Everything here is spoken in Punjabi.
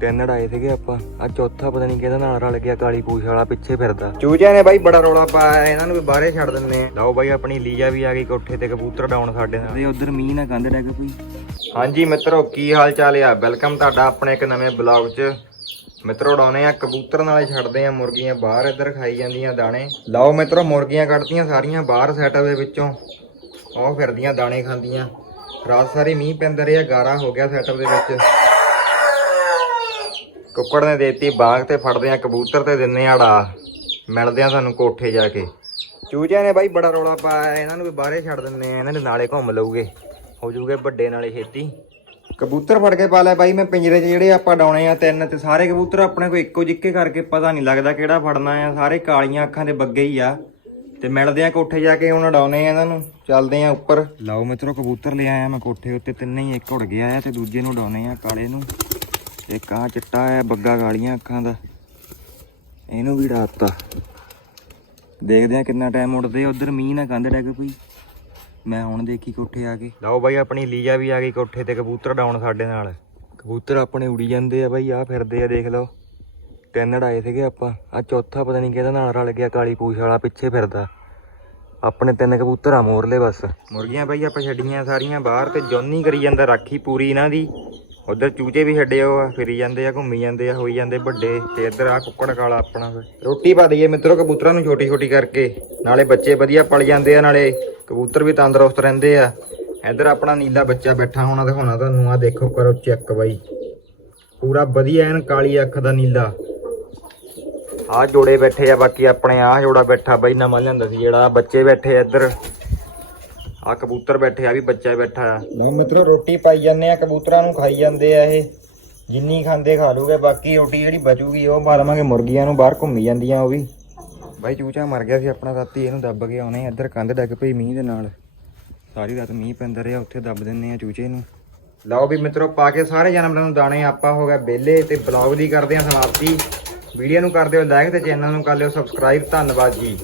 ਤਿੰਨ ਅੜਾਏ ਸੀਗੇ ਆਪਾਂ। ਆ ਚੌਥਾ ਪਤਾ ਨਹੀਂ ਕਿਹਦਾ ਨਾਲ ਰਲ ਗਿਆ ਕਾਲੀ ਪੂਛ ਵਾਲਾ ਪਿੱਛੇ ਫਿਰਦਾ। ਚੂਚਿਆਂ ਨੇ ਬਾਈ ਬੜਾ ਰੋਲਾ ਪਾਇਆ ਇਹਨਾਂ ਨੂੰ ਵੀ ਬਾਹਰੇ ਛੱਡ ਦਿੰਦੇ ਆ। ਲਓ ਬਾਈ ਆਪਣੀ ਲੀਜਾ ਵੀ ਆ ਗਈ ਕੋਠੇ ਤੇ ਕਬੂਤਰ ਡਾਉਣ ਸਾਡੇ ਨਾਲ। ਤੇ ਉਧਰ ਮੀਂਹ ਨਾ ਕੰਧ ਡੈਗ ਪਈ ਹਾਂਜੀ ਮਿੱਤਰੋ ਕੀ ਹਾਲ ਚਾਲ ਆ? ਵੈਲਕਮ ਤੁਹਾਡਾ ਆਪਣੇ ਇੱਕ ਨਵੇਂ ਬਲੌਗ 'ਚ। ਮਿੱਤਰੋ ਡਾਉਨੇ ਆ ਕਬੂਤਰ ਨਾਲੇ ਛੱਡਦੇ ਆ ਮੁਰਗੀਆਂ ਬਾਹਰ ਇੱਧਰ ਖਾਈ ਜਾਂਦੀਆਂ ਦਾਣੇ। ਲਓ ਮਿੱਤਰੋ ਮੁਰਗੀਆਂ ਕੱਢਦੀਆਂ ਸਾਰੀਆਂ ਬਾਹਰ ਸੈਟਅਪ ਦੇ ਵਿੱਚੋਂ। ਉਹ ਫਿਰਦੀਆਂ ਦਾਣੇ ਖਾਂਦੀਆਂ। ਰਾਤ ਸਾਰੀ ਮੀਂਹ ਪੈਂਦਾ ਰਿਹਾ ਗਾਰਾ ਹੋ ਗਿਆ ਸੈਟਅਪ ਦੇ ਵਿੱਚ। ਕੁੱਕੜ ਨੇ ਦੇਤੀ, ਬਾਗ ਤੇ ਫੜਦੇ ਆ, ਕਬੂਤਰ ਤੇ ਦਿੰਨੇ ਆ ੜਾ ਮਿਲਦੇ ਆ ਸਾਨੂੰ ਕੋਠੇ ਜਾ ਕੇ। ਚੂਚਿਆਂ ਨੇ ਬਾਈ ਬੜਾ ਰੋਲਾ ਪਾਇਆ, ਇਹਨਾਂ ਨੂੰ ਵੀ ਬਾਹਰੇ ਛੱਡ ਦਿੰਨੇ ਆ, ਇਹਨਾਂ ਦੇ ਨਾਲੇ ਘੁੰਮ ਲਊਗੇ। ਹੋ ਜੂਗੇ ਵੱਡੇ ਨਾਲੇ ਛੇਤੀ। ਕਬੂਤਰ ਫੜ ਕੇ ਪਾ ਲਿਆ ਬਾਈ, ਮੈਂ ਪਿੰਜਰੇ 'ਚ ਜਿਹੜੇ ਆਪਾਂ ਡਾਉਣੇ ਆ ਤਿੰਨ ਤੇ ਸਾਰੇ ਕਬੂਤਰ ਆਪਣੇ ਕੋਲ ਇੱਕੋ ਜਿੱਕੇ ਕਰਕੇ ਪਤਾ ਨਹੀਂ ਲੱਗਦਾ ਕਿਹੜਾ ਫੜਨਾ ਆ। ਸਾਰੇ ਕਾਲੀਆਂ ਅੱਖਾਂ ਦੇ ਬੱਗੇ ਹੀ ਆ। ਤੇ ਮਿਲਦੇ ਆ ਕੋਠੇ ਜਾ ਕੇ, ਹੁਣ ਡਾਉਨੇ ਆ ਇਹਨਾਂ ਨੂੰ। ਚੱਲਦੇ ਆ ਉੱਪਰ। ਲਓ ਮਿੱਤਰੋ, ਕਬੂਤਰ ਲੈ ਆਇਆ ਮੈਂ ਕੋਠੇ ਉੱਤੇ, ਤਿੰਨੇ ਹੀ ਇੱਕ ਉੜ ਗਿਆ ਆ ਤੇ ਦੂਜੇ ਨੂੰ ਡਾਉਨੇ ਆ ਕਾਲੇ ਨੂੰ। ਇੱਕ ਆ ਚਿੱਟਾ ਆ ਬੱਗਾ ਗਾਲੀਆਂ ਅੱਖਾਂ ਦਾ। ਇਹਨੂੰ ਵੀ ਡਾਤਾ। ਦੇਖਦੇ ਆ ਕਿੰਨਾ ਟਾਈਮ ਉੱਡਦੇ ਆ। ਉਧਰ ਮੀਂਹ ਨਾ ਕੰਧ ਡੈਗ ਪਈ। ਮੈਂ ਹੁਣ ਦੇਖੀ ਕੋਠੇ ਆ ਕੇ। ਲਓ ਬਾਈ, ਆਪਣੀ ਲੀਜਾ ਵੀ ਆ ਗਈ ਕੋਠੇ ਤੇ। ਕਬੂਤਰ ਡਾਉਣ ਸਾਡੇ ਨਾਲ। ਕਬੂਤਰ ਆਪਣੇ ਉੜੀ ਜਾਂਦੇ ਆ ਬਾਈ ਆ ਫਿਰਦੇ ਆ, ਦੇਖ ਲਓ। ਤਿੰਨ ਅੜਾਏ ਸੀਗੇ ਆਪਾਂ। ਆ ਚੌਥਾ ਪਤਾ ਨਹੀਂ ਕਿਹਦਾ ਨਾਲ ਰਲ ਗਿਆ, ਕਾਲੀ ਪੂਛ ਵਾਲਾ ਪਿੱਛੇ ਫਿਰਦਾ। ਆਪਣੇ ਤਿੰਨ ਕਬੂਤਰ ਆ ਮੋਰਲੇ ਬਸ। ਮੁਰਗੀਆਂ ਬਾਈ, ਆਪਾਂ ਛੱਡੀਆਂ ਸਾਰੀਆਂ ਬਾਹਰ ਤੇ ਜੌਨੀ ਕਰੀ ਜਾਂਦਾ ਰਾਖੀ ਪੂਰੀ ਇਹਨਾਂ ਦੀ। ਉਧਰ ਚੂਚੇ ਵੀ ਛੱਡੇ ਹੋ ਆ ਫਿਰੀ ਜਾਂਦੇ ਆ, ਘੁੰਮੀ ਜਾਂਦੇ ਆ, ਹੋਈ ਜਾਂਦੇ ਵੱਡੇ, ਤੇ ਇੱਧਰ ਆ ਕੁੱਕੜ ਕਾਲਾ ਆਪਣਾ ਫਿਰ ਰੋਟੀ ਪਾ ਦਈਏ ਮਿੱਤਰੋ ਕਬੂਤਰਾਂ ਨੂੰ ਛੋਟੀ ਛੋਟੀ ਕਰਕੇ। ਨਾਲੇ ਬੱਚੇ ਵਧੀਆ ਪਲ ਜਾਂਦੇ ਆ ਨਾਲੇ, ਕਬੂਤਰ ਵੀ ਤੰਦਰੁਸਤ ਰਹਿੰਦੇ ਆ। ਇੱਧਰ ਆਪਣਾ ਨੀਲਾ ਬੱਚਾ ਬੈਠਾ ਹੋਣਾ ਦਿਖਾਉਣਾ ਤੁਹਾਨੂੰ ਆ ਦੇਖੋ ਕਰੋ ਚੈੱਕ ਬਾਈ। ਪੂਰਾ ਵਧੀਆ ਐਨ ਕਾਲੀ ਅੱਖ ਦਾ ਨੀਲਾ। ਆ ਜੋੜੇ ਬੈਠੇ ਆ, ਬਾਕੀ ਆਪਣੇ ਆ ਜੋੜਾ ਬੈਠਾ ਬਾਈ, ਨਵਾਂ ਲਿਆਂਦਾ ਸੀ ਜਿਹੜਾ, ਆਹ ਬੱਚੇ ਬੈਠੇ ਆ ਇੱਧਰ। ਆ ਕਬੂਤਰ ਬੈਠੇ ਆ ਵੀ ਬੱਚਾ ਬੈਠਾ ਆ। ਲਓ ਮਿੱਤਰੋ, ਰੋਟੀ ਪਾਈ ਜਾਂਦੇ ਆ, ਕਬੂਤਰਾਂ ਨੂੰ ਖਾਈ ਜਾਂਦੇ ਆ ਇਹ। ਜਿੰਨੀ ਖਾਂਦੇ ਖਾ ਲੂਗੇ, ਬਾਕੀ ਰੋਟੀ ਜਿਹੜੀ ਬਚੂਗੀ, ਉਹ ਪਾ ਲਵਾਂਗੇ ਮੁਰਗੀਆਂ ਨੂੰ ਬਾਹਰ ਘੁੰਮੀ ਜਾਂਦੀਆਂ ਉਹ ਵੀ। ਬਾਈ ਚੂਚਾ ਮਰ ਗਿਆ ਸੀ, ਆਪਣਾ ਰਾਤੀ ਇਹਨੂੰ ਦੱਬ ਕੇ ਆਉਣੇ ਇੱਧਰ ਕੰਧ ਡੱਗ ਪਈ ਮੀਂਹ ਦੇ ਨਾਲ। ਸਾਰੀ ਰਾਤ ਮੀਂਹ ਪੈਂਦਾ ਰਿਹਾ, ਉੱਥੇ ਦੱਬ ਦਿੰਨੇ ਆ ਚੂਚੇ ਨੂੰ। ਲਓ ਵੀ ਮਿੱਤਰੋ, ਪਾ ਕੇ ਸਾਰੇ ਜਾਨਵਰਾਂ ਨੂੰ ਦਾਣੇ, ਆਪਾਂ ਹੋ ਗਿਆ ਬੇਲੇ ਤੇ ਬਲੌਗ ਦੀ ਕਰਦੇ ਆ ਸਮਾਪਤੀ। ਵੀਡੀਓ ਨੂੰ ਕਰ ਦਿਓ ਲਾਈਕ ਤੇ ਚੈਨਲ ਨੂੰ ਕਰ ਲਿਓ ਸਬਸਕ੍ਰਾਈਬ ਧੰਨਵਾਦ ਜੀ।